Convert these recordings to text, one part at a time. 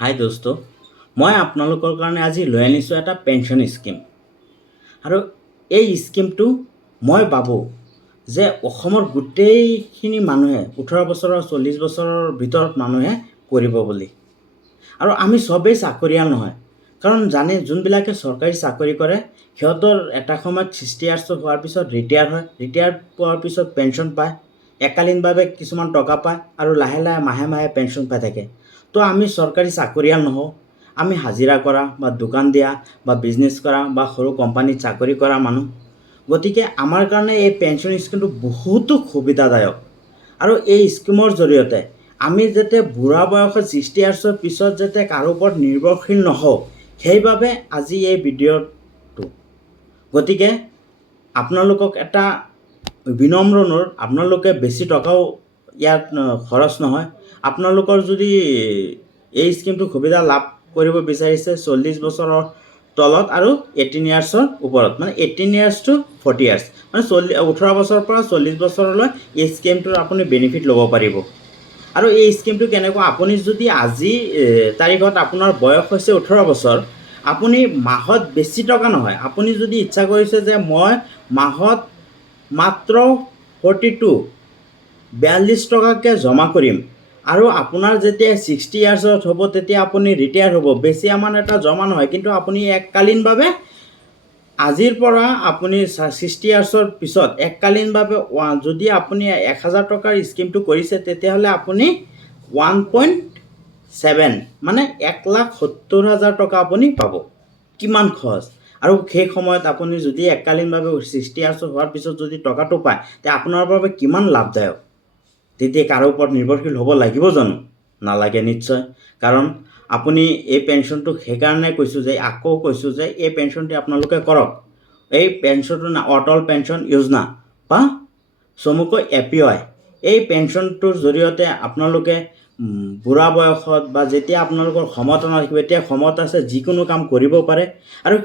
হাই দোস্ত, মই আপোনালোকৰ কাৰণে আজি লৈ আনিছোঁ এটা পেঞ্চন স্কিম। আৰু এই স্কিমটো মই ভাবোঁ যে অসমৰ গোটেইখিনি মানুহে 18 বছৰৰ 40 বছৰৰ ভিতৰত মানুহে কৰিব বুলি। আৰু আমি চবেই চাকৰিয়াল নহয়, কাৰণ জানে যোনবিলাকে চৰকাৰী চাকৰি কৰে সিহঁতৰ এটা সময়ত 60 ইয়াৰ্ছ হোৱাৰ পিছত ৰিটায়াৰ হয়। ৰিটায়াৰ পোৱাৰ পিছত পেঞ্চন পায়, এককালীনভাৱে কিছুমান টকা পায় আৰু লাহে লাহে মাহে মাহে পেঞ্চন পাই থাকে। তো আমি চৰকাৰী চাকৰিয়াল নহওঁ, আমি হাজিৰা কৰা বা দোকান দিয়া বা বিজনেছ কৰা বা সৰু কোম্পানীত চাকৰি কৰা মানুহ। গতিকে আমাৰ কাৰণে এই পেঞ্চন স্কিমটো বহুতো সুবিধাদায়ক। আৰু এই স্কিমৰ জৰিয়তে আমি যাতে বুঢ়া বয়সত 60 ইয়াৰ্ছৰ পিছত যাতে কাৰো ওপৰত নিৰ্ভৰশীল নহওঁ, সেইবাবে আজি এই ভিডিঅ'টো। গতিকে আপোনালোকক এটা বিনম্ৰ অনুৰোধ, আপোনালোকে বেছি টকাও ইয়াত খৰচ নহয়। আপোনালোকৰ যদি এই স্কিমটো সুবিধা লাভ কৰিব বিচাৰিছে 40 বছৰৰ তলত আৰু 18 ইয়াৰ্ছৰ ওপৰত, মানে 18 ইয়াৰ্ছ টু 40 ইয়াৰ্ছ, মানে 18 বছৰৰ পৰা 40 বছৰলৈ এই স্কিমটোৰ আপুনি বেনিফিট ল'ব পাৰিব। আৰু এই স্কিমটো কেনেকুৱা, আপুনি যদি আজি তাৰিখত আপোনাৰ বয়স হৈছে 18 বছৰ, আপুনি মাহত বেছি টকা নহয়, আপুনি যদি ইচ্ছা কৰিছে যে মই মাহত মাত্ৰ 42 টকাকৈ জমা কৰিম, আৰু আপোনাৰ যেতিয়া 60 ইয়াৰ্ছত হ'ব তেতিয়া আপুনি ৰিটায়াৰ হ'ব, বেছি আমাৰ এটা জমা নহয়, কিন্তু আপুনি এককালীনভাৱে আজিৰ পৰা আপুনি 60 ইয়াৰ্ছৰ পিছত এককালীনভাৱে যদি আপুনি 1000 টকাৰ স্কিমটো কৰিছে তেতিয়াহ'লে আপুনি 1.7 মানে 1,70,000 টকা আপুনি পাব। কিমান সহজ! আৰু সেই সময়ত আপুনি যদি এককালীনভাৱে 60 ইয়াৰ্ছ হোৱাৰ পিছত যদি টকাটো পায় তেতিয়া আপোনাৰ বাবে কিমান লাভদায়ক। তেতিয়া কাৰো ওপৰত নিৰ্ভৰশীল হ'ব লাগিব জানো? নালাগে নিশ্চয়। কাৰণ আপুনি এই পেঞ্চনটো সেইকাৰণে কৈছোঁ যে এই পেঞ্চনটি আপোনালোকে কৰক। এই পেঞ্চনটোৰ নাম অটল পেঞ্চন যোজনা বা চমুকৈ APY। এই পেঞ্চনটোৰ জৰিয়তে আপোনালোকে বুঢ়া বয়সত বা যেতিয়া আপোনালোকৰ ক্ষমতা নাথাকিব, এতিয়া ক্ষমতা আছে যিকোনো কাম কৰিব পাৰে। আৰু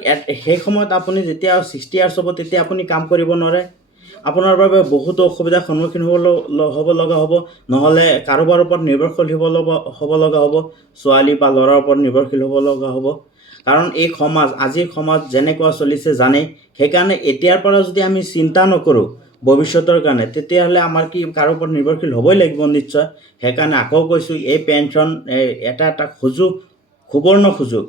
সেই সময়ত আপুনি যেতিয়া 60 ইয়াৰ্ছ হ'ব তেতিয়া আপুনি কাম কৰিব নোৱাৰে, আপোনাৰ বাবে বহুতো অসুবিধাৰ সন্মুখীন হ'ব লগা হ'ব, নহ'লে কাৰোবাৰ ওপৰত নিৰ্ভৰশীল হ'ব লগা হ'ব, ছোৱালী বা ল'ৰাৰ ওপৰত নিৰ্ভৰশীল হ'ব লগা হ'ব। কাৰণ এই আজিৰ সমাজ যেনেকুৱা চলিছে জানেই। সেইকাৰণে এতিয়াৰ পৰা যদি আমি চিন্তা নকৰোঁ ভৱিষ্যতৰ কাৰণে, তেতিয়াহ'লে আমাৰ কাৰো ওপৰত নিৰ্ভৰশীল হ'বই লাগিব নিশ্চয়। সেইকাৰণে আকৌ কৈছোঁ, এই পেঞ্চন এটা সুবৰ্ণ সুযোগ।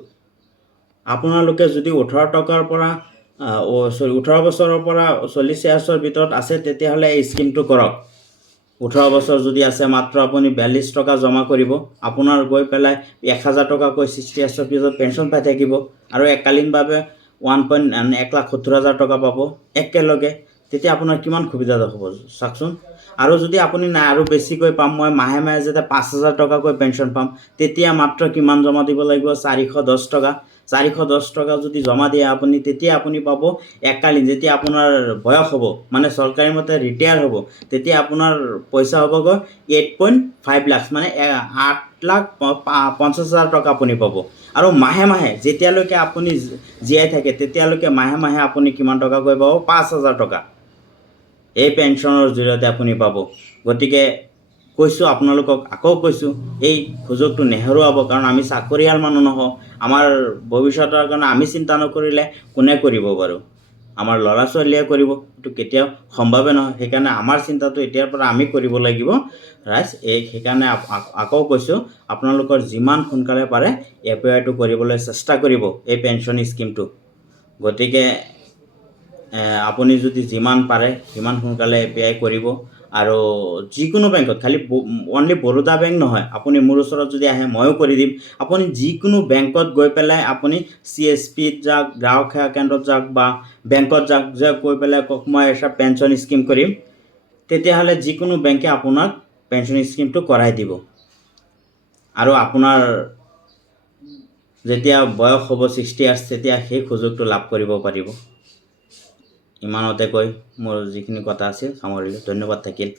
আপোনালোকে যদি 18 বছৰৰ পৰা 40 ইয়াৰ্ছৰ ভিতৰত আছে তেতিয়াহ'লে এই স্কিমটো কৰক। 18 বছৰ যদি আছে মাত্ৰ আপুনি 42 টকা জমা কৰিব, আপোনাৰ গৈ পেলাই 1000 টকাকৈ 60 ইয়াৰ্ছৰ পিছত পেঞ্চন পাই থাকিব, আৰু এককালীনভাৱে 1,70,000 টকা পাব একেলগে। তেতিয়া আপোনাৰ কিমান সুবিধা হ'ব চাওকচোন। আৰু যদি আপুনি নাই আৰু বেছিকৈ পাম, মই মাহে মাহে যেতিয়া 5,000 টকাকৈ পেঞ্চন পাম, তেতিয়া মাত্ৰ কিমান জমা দিব লাগিব? 410 টকা। 410 টকা যদি জমা দিয়ে আপুনি, তেতিয়া আপুনি পাব এককালীন, যেতিয়া আপোনাৰ বয়স হ'ব, মানে চৰকাৰী মতে ৰিটায়াৰ হ'ব, তেতিয়া আপোনাৰ পইচা হ'বগৈ 8.5 লাখ, মানে 8,50,000 টকা আপুনি পাব। আৰু মাহে মাহে যেতিয়ালৈকে আপুনি জীয়াই থাকে তেতিয়ালৈকে মাহে মাহে আপুনি কিমান টকাকৈ পাব? 5,000 টকা এই পেঞ্চনৰ জৰিয়তে আপুনি পাব। গতিকে কৈছোঁ আপোনালোকক, আকৌ কৈছোঁ, এই সুযোগটো নেহেৰুৱাব। কাৰণ আমি চাকৰিয়াল মানুহ নহওঁ, আমাৰ ভৱিষ্যতৰ কাৰণে আমি চিন্তা নকৰিলে কোনে কৰিব বাৰু? আমাৰ ল'ৰা ছোৱালীয়ে কৰিব, এইটো কেতিয়াও সম্ভৱে নহয়। সেইকাৰণে আমাৰ চিন্তাটো এতিয়াৰ পৰা আমি কৰিব লাগিব ৰাইজ। সেইকাৰণে আকৌ কৈছোঁ, আপোনালোকৰ যিমান সোনকালে পাৰে APYটো কৰিবলৈ চেষ্টা কৰিব, এই পেঞ্চন স্কিমটো। গতিকে আপুনি যদি যিমান পাৰে সিমান সোনকালে APY কৰিব। আৰু যিকোনো বেংকত, খালি অনলি বৰোদা বেংক নহয়, আপুনি মোৰ ওচৰত যদি আহে ময়ো কৰি দিম। আপুনি যিকোনো বেংকত গৈ পেলাই আপুনি CSPত যাওক, গ্ৰাহক সেৱা কেন্দ্ৰত যাওক বা বেংকত যাওক, যে গৈ পেলাই কওক মই এটা পেঞ্চন স্কিম কৰিম, তেতিয়াহ'লে যিকোনো বেংকে আপোনাক পেঞ্চন স্কিমটো কৰাই দিব। আৰু আপোনাৰ যেতিয়া বয়স হ'ব 60 ইয়াৰ্ছ, তেতিয়া সেই সুযোগটো লাভ কৰিব পাৰিব। ইমানতে কৈ মোৰ যিখিনি কথা আছিল সামৰিলোঁ। ধন্যবাদ থাকিল।